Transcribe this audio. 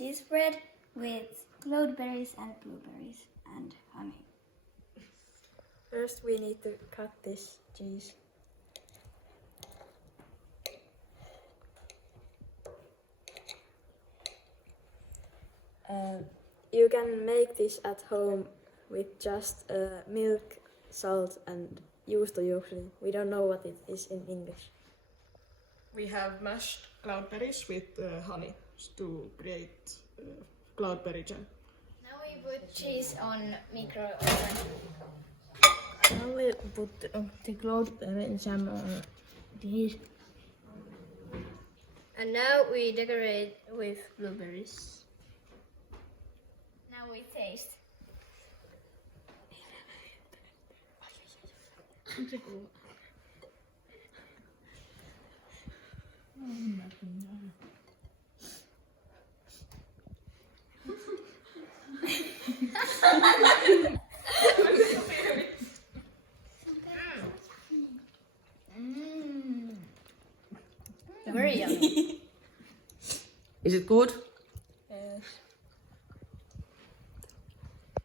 cheese bread with cloudberries and blueberries and honey. First we need to cut this cheese. You can make this at home with just milk, salt and juustojuuksuri. We don't know what it is in English. We have mashed cloudberries with honey to create cloudberry jam. Now we put cheese on micro oven. Now we put the cloudberry jam on this. And now we decorate with blueberries. Now we taste. Very yummy. Is it good?